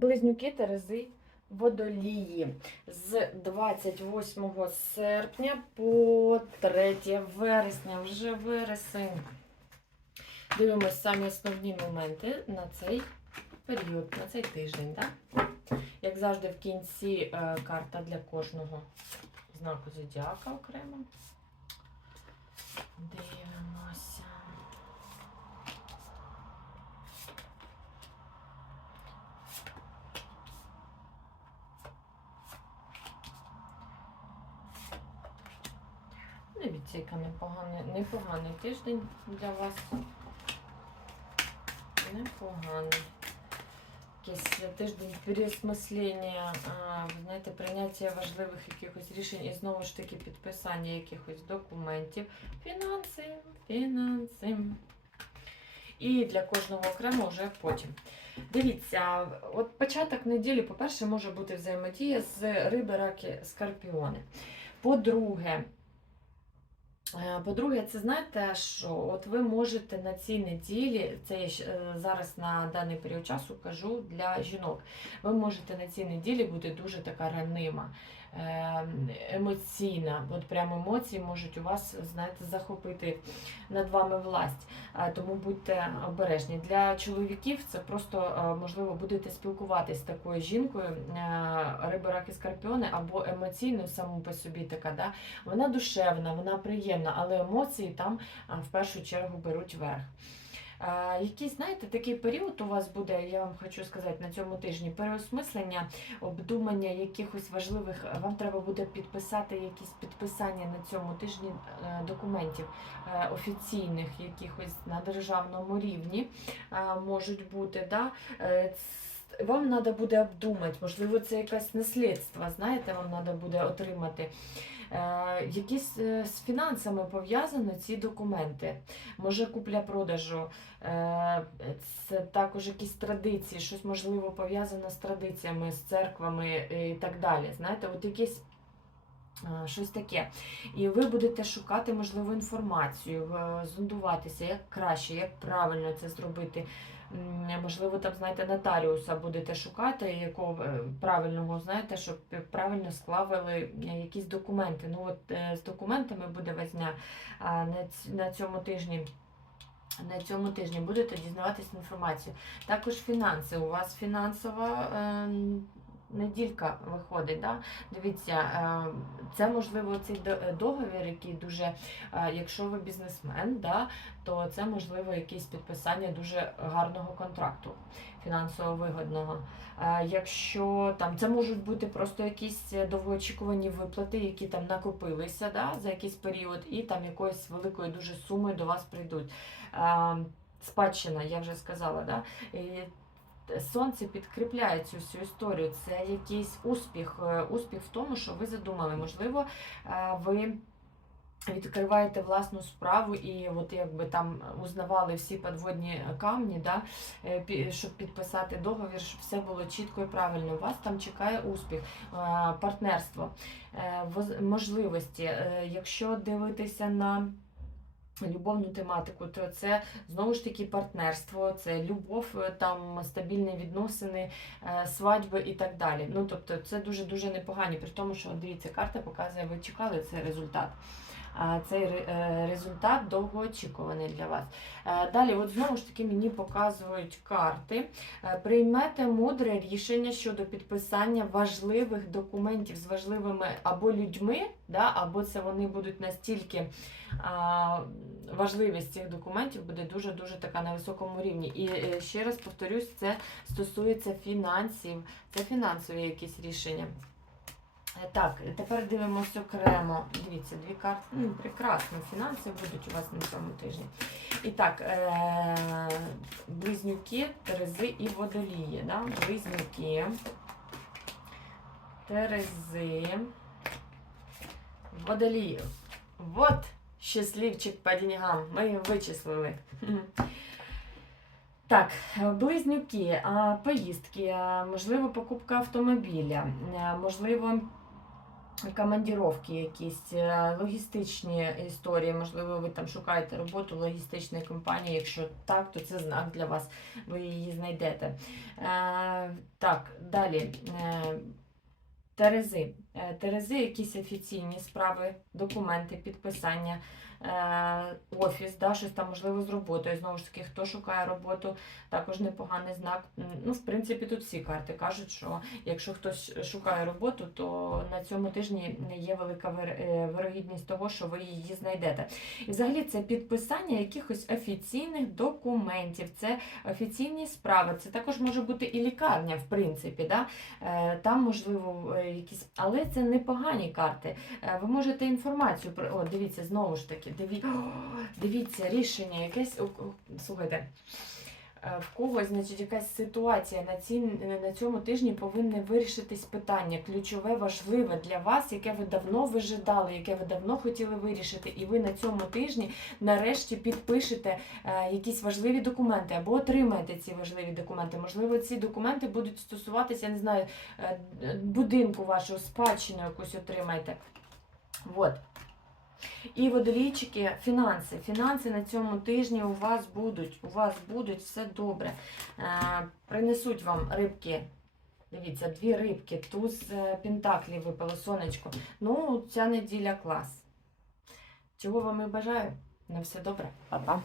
Близнюки Терези Водолії з 28 серпня по 3 вересня, вже вересень. Дивимось самі основні моменти на цей період, на цей тиждень. Да? Як завжди, в кінці е, карта для кожного знаку зодіака окремо. Дивимося. Дивіться, яка непоганий, непоганий тиждень для вас. Непоганий. Якийсь тиждень переосмислення, знаєте, прийняття важливих якихось рішень і знову ж таки підписання якихось документів. Фінанси, фінанси. І для кожного окремо вже потім. Дивіться, от початок неділі, по-перше, може бути взаємодія з риби, раки, скорпіони. По-друге, Е, По-друге, це знаєте, що от ви можете на цій неділі, це я е, зараз на даний період часу кажу для жінок, ви можете на цій неділі бути дуже така ранима, е, емоційна. От прямо емоції можуть у вас, знаєте, захопити над вами власть. Е, Тому будьте обережні. Для чоловіків це просто е, можливо будете спілкуватись з такою жінкою, е, риби, раки, скорпіони, або емоційно саму по собі така, да, вона душевна, вона приємна, але емоції там в першу чергу беруть верх. Якийсь, знаєте, такий період у вас буде, я вам хочу сказати, на цьому тижні переосмислення, обдумання якихось важливих, вам треба буде підписати якісь підписання на цьому тижні е, документів е, офіційних, якихось на державному рівні е, можуть бути. Да? Е, Вам треба буде обдумати, можливо, це якесь наслідство, знаєте, вам треба буде отримати. Е, Якісь е, з фінансами пов'язані ці документи. Може, купля-продажу, е, це також якісь традиції, щось можливо пов'язане з традиціями, з церквами і так далі. Знаєте, от якісь. Е, Щось таке. І ви будете шукати можливу інформацію, е, зондуватися, як краще, як правильно це зробити. Можливо, там, знаєте, нотаріуса будете шукати, якого е, правильного, знаєте, щоб правильно склавили якісь документи. Ну, от з документами буде возня а, на, цьому тижні. На цьому тижні будете дізнаватися інформацію. Також фінанси. У вас фінансова е, неділька виходить. Да? Дивіться, е, це можливо цей договір, який дуже, е, якщо ви бізнесмен, да, то це можливо якесь підписання дуже гарного контракту, фінансово вигодного. Е, Якщо там це можуть бути просто якісь довгоочікувані виплати, які там накопилися да, за якийсь період, і там якоїсь великої дуже суми до вас прийдуть. Е, Спадщина, я вже сказала, да? Сонце підкріпляє цю всю історію. Це якийсь успіх, е, успіх в тому, що ви задумали. Можливо, е, ви відкриваєте власну справу і от якби там узнавали всі підводні камні, да, е, щоб підписати договір, щоб все було чітко і правильно. Вас там чекає успіх, партнерство, можливості. Якщо дивитися на любовну тематику, то це знову ж таки партнерство, це любов, е, там стабільні відносини, е, свадьби і так далі. Ну тобто це дуже дуже непогані, при тому, що дивіться, карта показує, ви чекали цей результат. Цей е, результат довгоочікуваний для вас. Е, Далі, от знову ж таки, мені показують карти. Е, Приймете мудре рішення щодо підписання важливих документів з важливими або людьми, да, або це вони будуть настільки а, важливість цих документів буде дуже-дуже така на високому рівні. І ще раз повторюсь, це стосується фінансів, це фінансові якісь рішення. Е, Так, тепер дивимося окремо. Дивіться, дві карти. Ну, прекрасно, фінанси будуть у вас на цьому тижні. І так, е- близнюки, терези і водолії. Да? Близнюки, терези, водолії. Вот щасливчик по деньгам. Ми його вичислили. Так, близнюки, поїздки, можливо, покупка автомобіля, можливо, командіровки якісь, е, логістичні історії, можливо, ви там шукаєте роботу в логістичній компанії. Якщо так, то це знак для вас, ви її знайдете. Е, так, далі. Е, Терези. Е, Терези, якісь офіційні справи, документи, підписання, е, офіс, да, щось там можливо з роботою. Знову ж таки, хто шукає роботу, також непоганий знак. Ну, в принципі, тут всі карти кажуть, що якщо хтось шукає роботу, то на цьому тижні є велика е, вирогідність того, що ви її знайдете. І взагалі це підписання якихось офіційних документів, це офіційні справи. Це також може бути і лікарня, в принципі. Да? Там можливо якісь, але це непогані карти. Е, Ви можете інформацію про. О, дивіться, знову ж таки, диві... О, дивіться, рішення якесь. Слухайте. Е, В когось, значить, якась ситуація на, ці, на цьому тижні повинне вирішитись питання ключове, важливе для вас, яке ви давно вижидали, яке ви давно хотіли вирішити, і ви на цьому тижні нарешті підпишете е, якісь важливі документи або отримаєте ці важливі документи. Можливо, ці документи будуть стосуватися, я не знаю, е, будинку вашого, спадщину якусь отримаєте. Вот. І водолійчики, фінанси. Фінанси на цьому тижні у вас будуть, у вас будуть все добре. Е, принесуть вам рибки. Дивіться, дві рибки, туз е, пентаклів випало сонечко. Ну, ця неділя клас. Чого вам і бажаю. На все добре. Па-па.